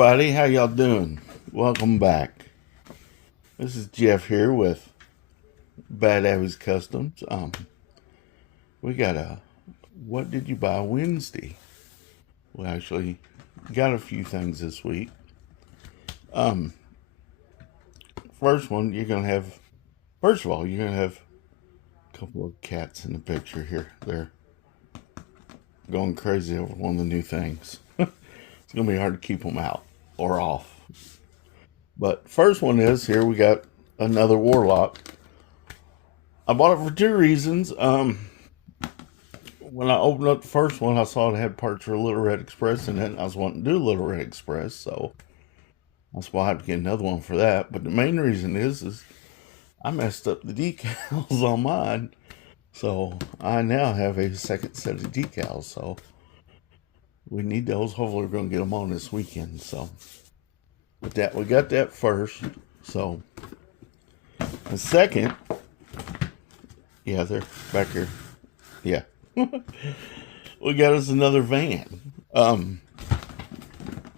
everybody, how y'all doing? Welcome back. This is Jeff here with Bad Abby's Customs. We got a what did you buy Wednesday? We actually got a few things this week. Um, First one first of all, you're gonna have a couple of cats in the picture here. They're going crazy over one of the new things. It's gonna be hard to keep them out or off. But first one is here we got another Warlock. I bought it for two reasons. When I opened up the first one, I saw it had parts for Little Red Express in it, and I was wanting to do Little Red Express, so that's why I had to get another one for that. But the main reason is I messed up the decals on mine, so I now have a second set of decals. So we need those. Hopefully, we're going to get them on this weekend. So, but that we got that first. So, the second, yeah, they're back here. Yeah. We got us another van.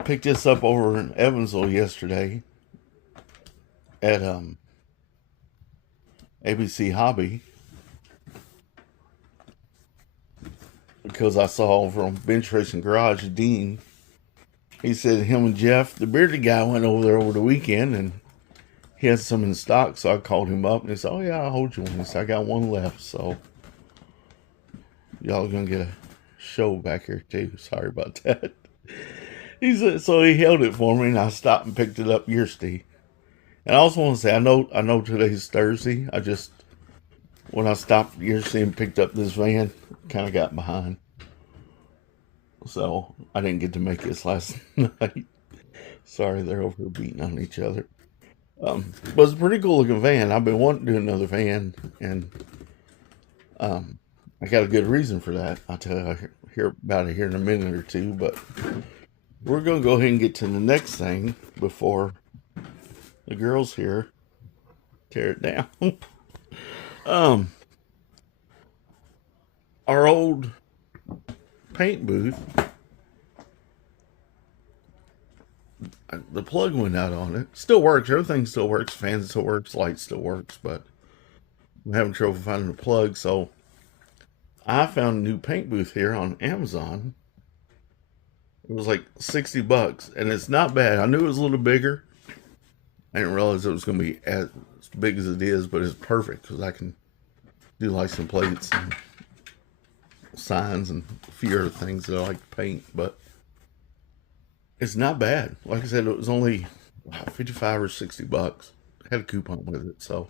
Picked this up over in Evansville yesterday at ABC Hobby because I saw from Bench Racing Garage Dean. He said him and Jeff, the bearded guy, went over there over the weekend and he had some in stock. So I called him up and he said, "Oh yeah, I'll hold you one." He said, "I got one left, so y'all are gonna get a show back here too." Sorry about that. He said, so he held it for me, and I stopped and picked it up yesterday. And I also want to say, I know today's Thursday. I just when I stopped yesterday and picked up this van, kind of got behind, so I didn't get to make this last night. Sorry, they're over here beating on each other. But it's a pretty cool looking van. I've been wanting to do another van, and I got a good reason for that. I'll tell you hear about it here in a minute or two, but we're going to go ahead and get to the next thing before the girls here tear it down. um, our old paint booth, the plug went out on it. Still works. Everything still works. Fan still works. Light still works. But I'm having trouble finding the plug. So I found a new paint booth here on Amazon. It was like $60, and it's not bad. I knew it was a little bigger. I didn't realize it was going to be as big as it is, but it's perfect because I can do license plates and signs and a few other things that I like to paint. But it's not bad. Like I said, it was only 55 or $60. Had a coupon with it, so.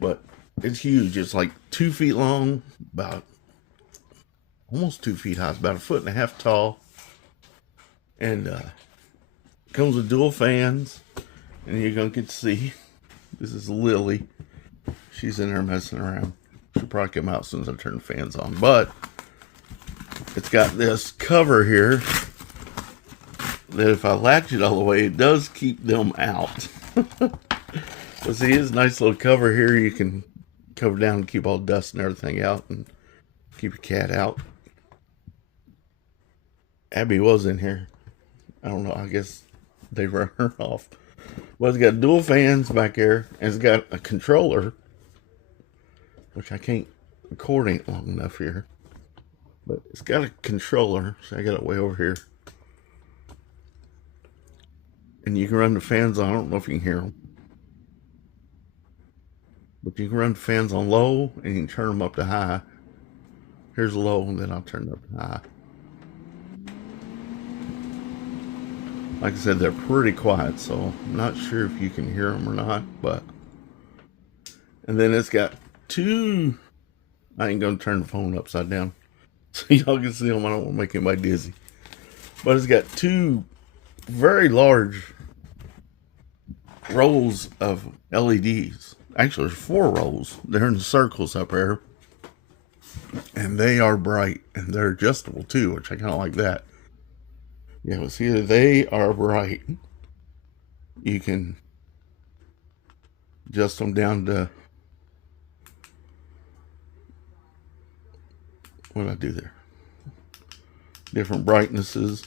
But it's huge. It's like 2 feet long, about almost 2 feet high. It's about a foot and a half tall, and comes with dual fans. And you're gonna get to see. This is Lily. She's in there messing around. She'll probably come out as soon as I turn the fans on. But it's got this cover here that if I latch it all the way, it does keep them out. But see, it's a nice little cover here. You can cover down and keep all dust and everything out and keep your cat out. Abby was in here. I don't know. I guess they run her off. Well, it's got dual fans back there, and it's got a controller, which I can't. The cord ain't long enough here, but it's got a controller. So I got it way over here, and you can run the fans on. I don't know if you can hear them, but you can run the fans on low, and you can turn them up to high. Here's low, and then I'll turn it up to high. Like I said, they're pretty quiet, so I'm not sure if you can hear them or not. But and then it's got two. I ain't gonna turn the phone upside down so y'all can see them. I don't want to make anybody dizzy. But it's got two very large rows of LEDs. Actually, there's 4 rows. They're in circles up there, and they are bright, and they're adjustable too, which I kind of like that. Yeah, but see, they are bright. You can adjust them down to, what did I do there? Different brightnesses.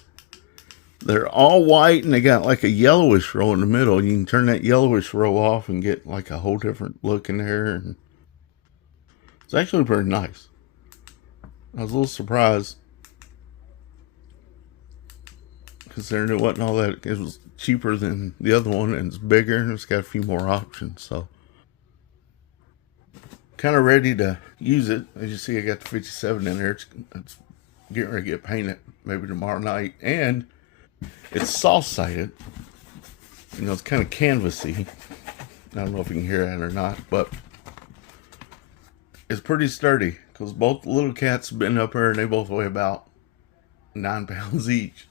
They're all white and they got like a yellowish row in the middle. You can turn that yellowish row off and get like a whole different look in there. And it's actually pretty nice. I was a little surprised considering it wasn't all that. It was cheaper than the other one and it's bigger and it's got a few more options. So kind of ready to use it. As you see, I got the 57 in there. It's getting ready to get painted maybe tomorrow night. And it's soft-sided. You know, it's kind of canvasy. I don't know if you can hear that or not, but it's pretty sturdy because both little cats have been up there and they both weigh about 9 pounds each.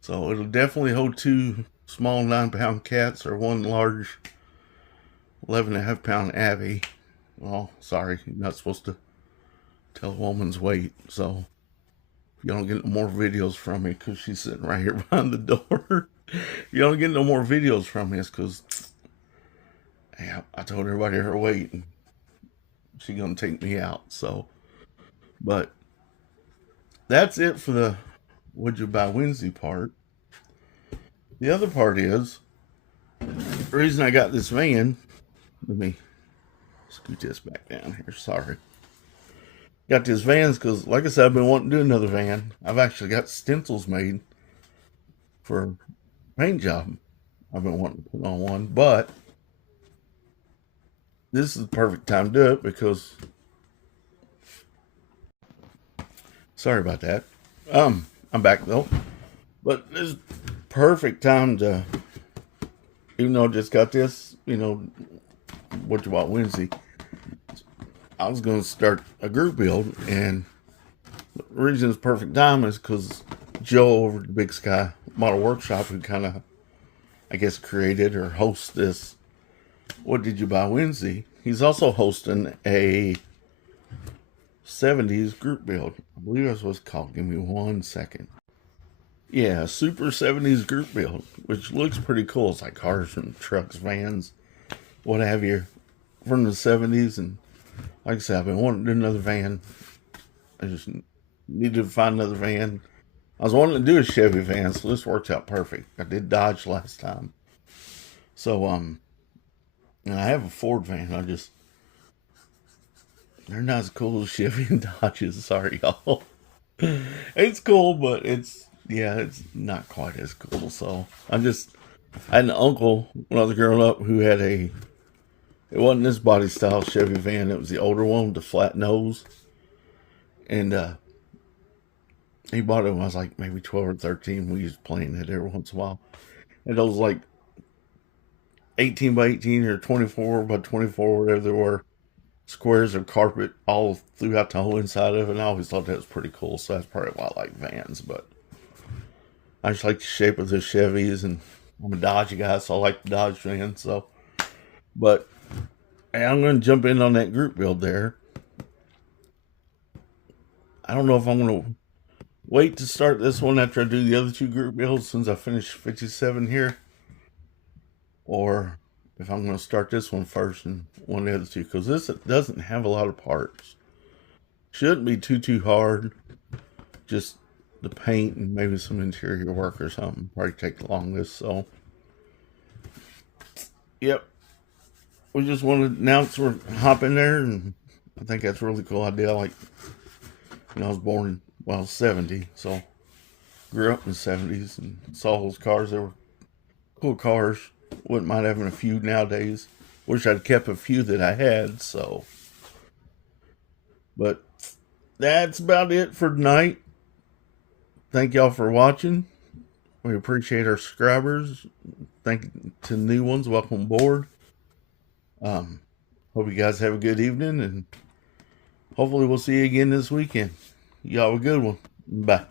So it'll definitely hold 2 small 9-pound cats or 1 large 11.5-pound Abby. Well, sorry, you're not supposed to tell a woman's weight, so you don't get no more videos from me because she's sitting right here behind the door. You don't get no more videos from me because yeah, I told everybody her weight and she's gonna take me out. So, but that's it for the Would You Buy Wednesday part. The other part is the reason I got this van. Let me scoot this back down here. Sorry. Got this vans because, like I said, I've been wanting to do another van. I've actually got stencils made for a paint job. I've been wanting to put on one, but this is the perfect time to do it because, sorry about that. I'm back though, but this is perfect time to, even though I just got this, you know, What You Bought Wednesday, I was going to start a group build, and the reason it's perfect time is because Joe over at the Big Sky Model Workshop, who kind of, I guess, created or hosts this What Did You Buy Wednesday, he's also hosting a 70s group build. I believe that's what it's called. Give me 1 second. Yeah, Super 70s group build, which looks pretty cool. It's like cars and trucks, vans, what have you, from the 70s. And like I said, I've been wanting to do another van. I just needed to find another van. I was wanting to do a Chevy van, so this worked out perfect. I did Dodge last time. So, and I have a Ford van. They're not as cool as Chevy and Dodges. Sorry, y'all. It's cool, but it's not quite as cool. So, I had an uncle when I was growing up who had it wasn't this body style Chevy van. It was the older one with the flat nose. And he bought it when I was like maybe 12 or 13. We used playing it every once in a while. And those like 18 by 18 or 24 by 24, whatever they were, squares of carpet all throughout the whole inside of it. And I always thought that was pretty cool. So that's probably why I like vans. But I just like the shape of the Chevys, and I'm a Dodge guy, so I like the Dodge van. So, but hey, I'm going to jump in on that group build there. I don't know if I'm going to wait to start this one after I do the other 2 group builds since I finished 57 here, or if I'm going to start this one first and one of the other 2, because this doesn't have a lot of parts. Shouldn't be too hard. Just the paint and maybe some interior work or something. Probably take the longest. So, yep. We just want to announce we're hopping there, and I think that's a really cool idea. Like, I was born, 70, so grew up in the 70s and saw those cars. They were cool cars. Wouldn't mind having a few nowadays. Wish I'd kept a few that I had, so. But that's about it for tonight. Thank y'all for watching. We appreciate our subscribers. Thank you to new ones. Welcome aboard. Hope you guys have a good evening, and hopefully we'll see you again this weekend. Y'all have a good one. Bye.